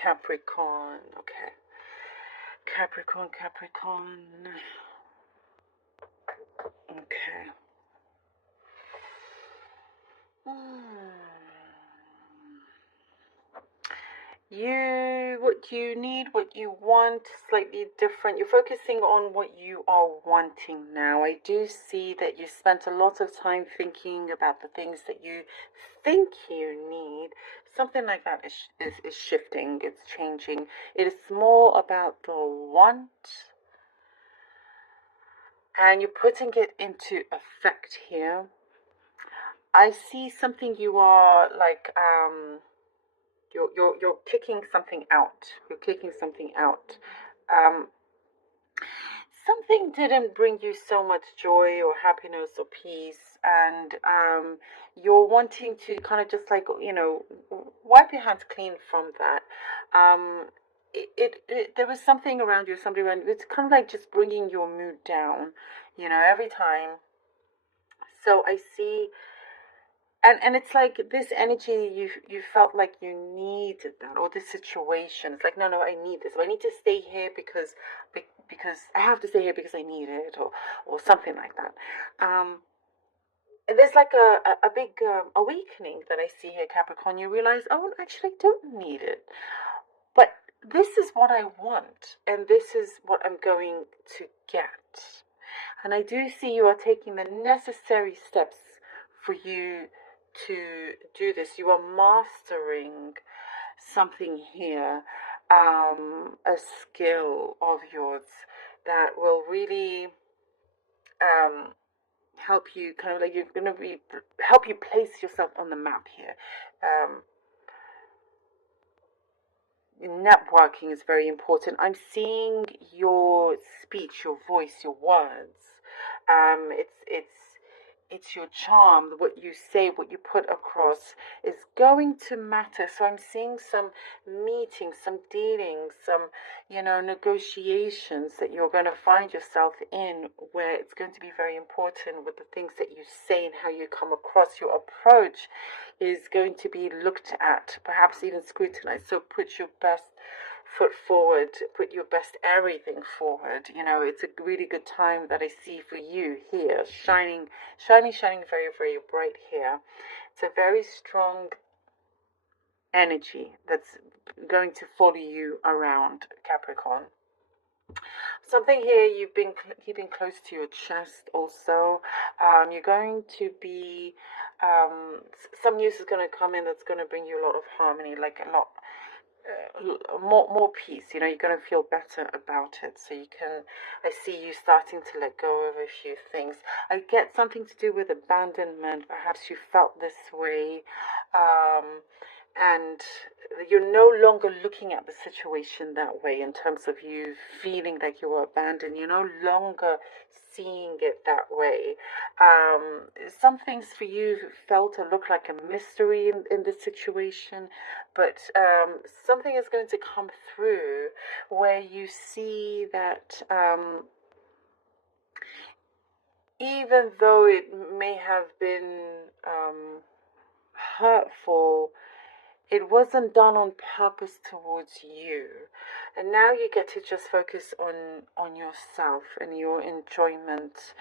Capricorn. Okay. Capricorn. Okay. What you need, what you want, slightly different. You're focusing on what you are wanting now. I do see that you spent a lot of time thinking about the things that you think you need. Something like that is shifting, it's changing. It is more about the want, and you're putting it into effect here. I see something you are like you're kicking something out. You're kicking something out. Um, Something didn't bring you so much joy or happiness or peace, and you're wanting to kind of just like wipe your hands clean from that. There was something around you, somebody around you. It's kind of like just bringing your mood down, every time. So I see, and it's like this energy you felt like you needed that, or this situation. It's like, no, I need this. I need to stay here because I have to stay here because I need it, or something like that. And there's like a big awakening that I see here, Capricorn. You realize, oh, actually, I don't need it, but this is what I want, and this is what I'm going to get. And I do see you are taking the necessary steps for you to do this. You are mastering something here, a skill of yours that will really help you, kind of like you're going to be help you place yourself on the map here. Networking is very important. I'm seeing your speech, your voice, your words. It's your charm, what you say, what you put across is going to matter. So I'm seeing some meetings, some dealings, some negotiations that you're going to find yourself in, where it's going to be very important with the things that you say and how you come across. Your approach is going to be looked at, perhaps even scrutinized. So put your best foot forward, put your best everything forward. It's a really good time that I see for you here, shining very, very bright here. It's a very strong energy that's going to follow you around, Capricorn. Something here you've been keeping close to your chest also. You're going to be, some news is going to come in that's going to bring you a lot of harmony, like a lot more peace. You're going to feel better about it. So I see you starting to let go of a few things. I get something to do with abandonment. Perhaps you felt this way, and you're no longer looking at the situation that way, in terms of you feeling like you were abandoned. You're no longer seeing it that way. Some things for you felt or looked like a mystery in this situation, but something is going to come through where you see that even though it may have been hurtful, it wasn't done on purpose towards you. And now you get to just focus on yourself and your enjoyment.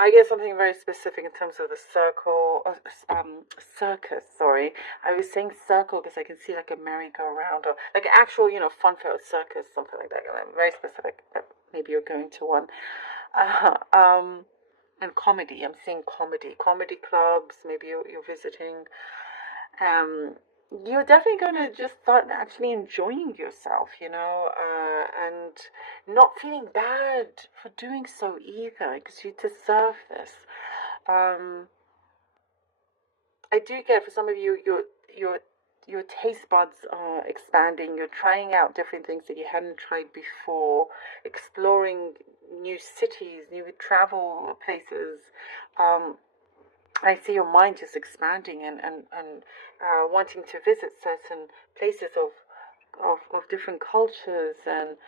I get something very specific in terms of the circus, sorry. I was saying circle because I can see like a merry-go-round, or like an actual, fun-filled circus, something like that. Very specific. Maybe you're going to one. And comedy. I'm seeing comedy clubs. Maybe you're visiting. You're definitely going to just start actually enjoying yourself, and not feeling bad for doing so either, because you deserve this. I do get, for some of you, your taste buds are expanding. You're trying out different things that you hadn't tried before, exploring new cities, new travel places. I see your mind just expanding and wanting to visit certain places of different cultures, and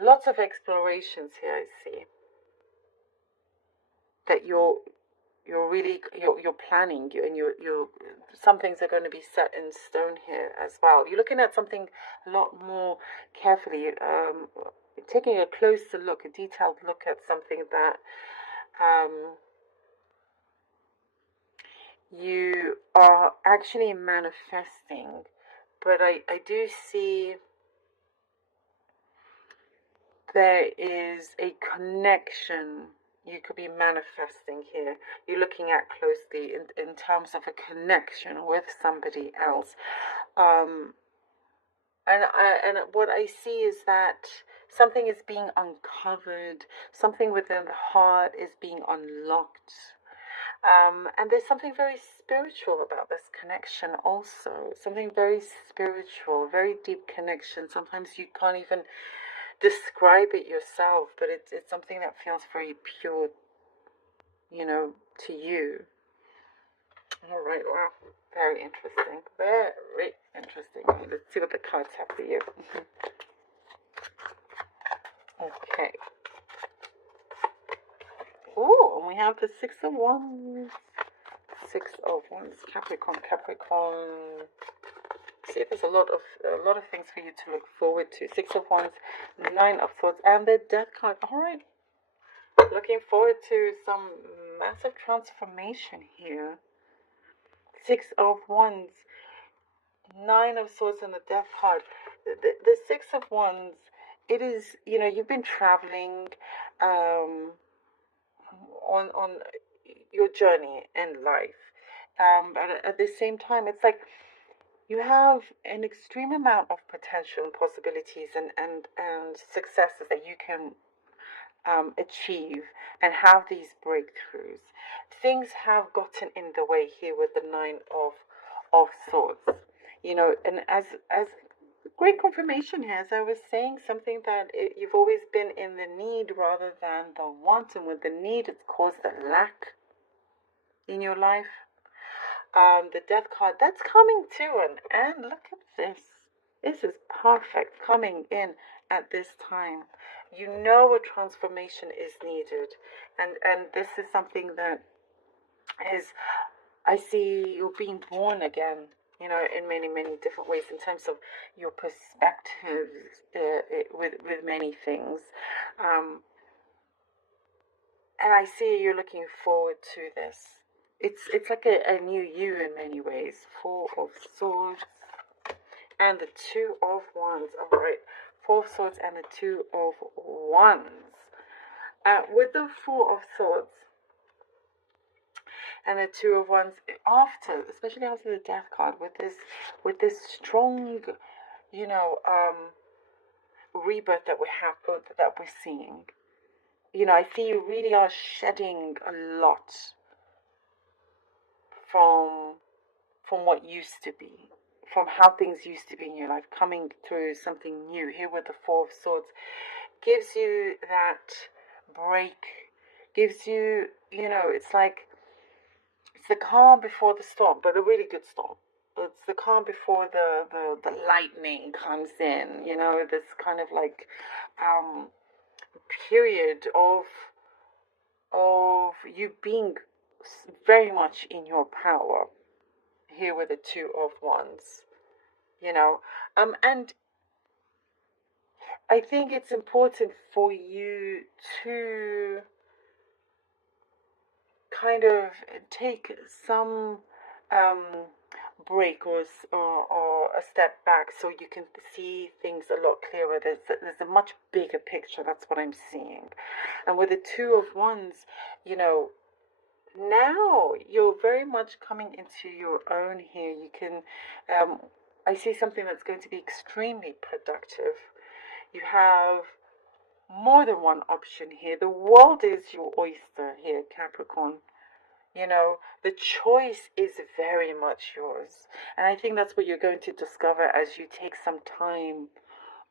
lots of explorations here. I see that you're you're planning, and you're some things are going to be set in stone here as well. You're looking at something a lot more carefully, taking a closer look, a detailed look at something that you are actually manifesting. But I do see there is a connection you could be manifesting here. You're looking at closely in terms of a connection with somebody else. And what I see is that something is being uncovered, something within the heart is being unlocked. And there's something very spiritual about this connection also. Something very spiritual, very deep connection. Sometimes you can't even describe it yourself, but it's something that feels very pure, to you. All right, wow. Very interesting. Very interesting. Let's see what the cards have for you. Okay. Oh, and we have the Six of Wands. Six of Wands. Capricorn. See, there's a lot of things for you to look forward to. Six of Wands, Nine of Swords, and the Death card. All right. Looking forward to some massive transformation here. Six of Wands, Nine of Swords, and the Death card. The Six of Wands, it is, you've been traveling on your journey in life. But at the same time, it's like you have an extreme amount of potential and possibilities and successes that you can achieve and have these breakthroughs. Things have gotten in the way here with the Nine of Swords, and as great confirmation here, as I was saying, something that you've always been in the need rather than the want, and with the need, it's caused a lack in your life. The Death card, that's coming to an end. Look at this. This is perfect, coming in at this time. You know a transformation is needed. And this is something that is, I see you're being born again, in many, many different ways in terms of your perspectives with many things. And I see you're looking forward to this. It's like a new you in many ways. Four of Swords and the Two of Wands. All right, Four of Swords and the Two of Wands. With the Four of Swords and the Two of Wands, especially after the Death card, with this strong, rebirth that we're seeing. I see you really are shedding a lot from what used to be, from how things used to be in your life, coming through something new. Here with the Four of Swords, gives you that break, gives you, it's like, it's the calm before the storm, but a really good storm. It's the calm before the lightning comes in, this kind of like period of you being very much in your power. Here with the Two of Wands, and I think it's important for you to kind of take some break or a step back so you can see things a lot clearer. There's a much bigger picture. That's what I'm seeing. And with the Two of Wands, now you're very much coming into your own here. You can, I see something that's going to be extremely productive. You have more than one option here. The world is your oyster here, Capricorn. The choice is very much yours. And I think that's what you're going to discover as you take some time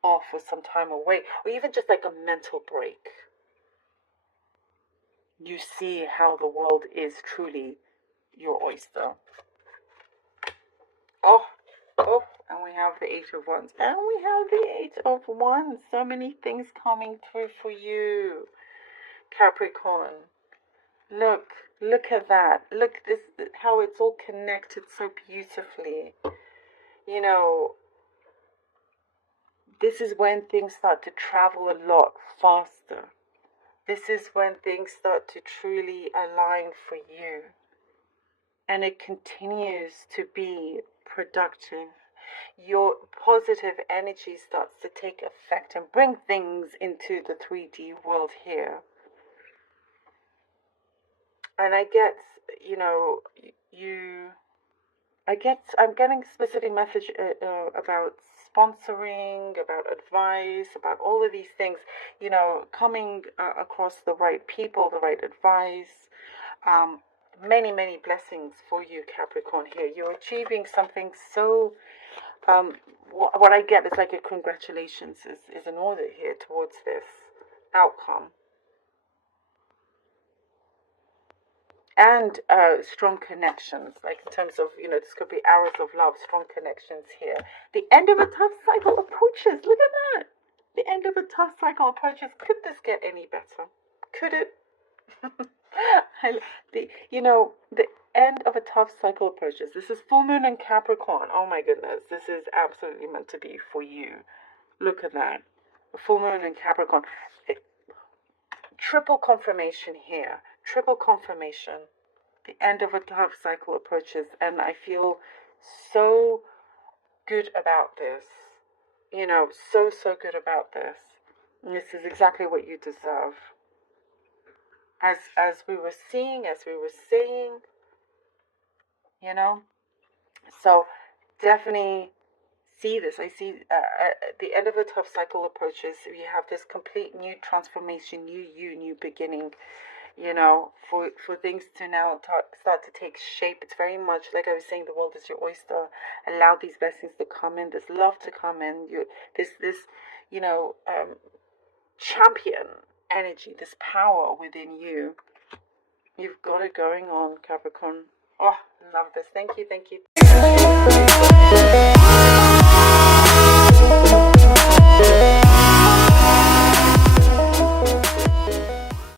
off or some time away, or even just like a mental break. You see how the world is truly your oyster. Oh, and we have the Eight of Wands. And we have the Eight of Wands. So many things coming through for you, Capricorn. Look at that. Look this, how it's all connected so beautifully. You know, this is when things start to travel a lot faster. This is when things start to truly align for you. And it continues to be productive. Your positive energy starts to take effect and bring things into the 3D world here. And I get, you know, I'm getting specific message about sponsoring, about advice, about all of these things, you know, coming across the right people, the right advice. Many, many blessings for you, Capricorn, here. You're achieving something so, what I get is like a congratulations is in order here towards this outcome. And strong connections, like in terms of, you know, this could be arrows of love, strong connections here. The end of a tough cycle approaches. Look at that. The end of a tough cycle approaches. Could this get any better? Could it? The end of a tough cycle approaches. This is full moon in Capricorn. Oh my goodness. This is absolutely meant to be for you. Look at that. Full moon in Capricorn. Triple confirmation here. Triple confirmation. The end of a tough cycle approaches, and I feel so good about this. You know, so good about this. And this is exactly what you deserve. As we were saying, you know. So definitely see this. I see the end of a tough cycle approaches. We have this complete new transformation, new beginning. You know, for things to now start to take shape. It's very much like I was saying, the world is your oyster. Allow these blessings to come in, this love to come in. This you know, champion energy, this power within you. You've got it going on, Capricorn. Oh, love this. Thank you.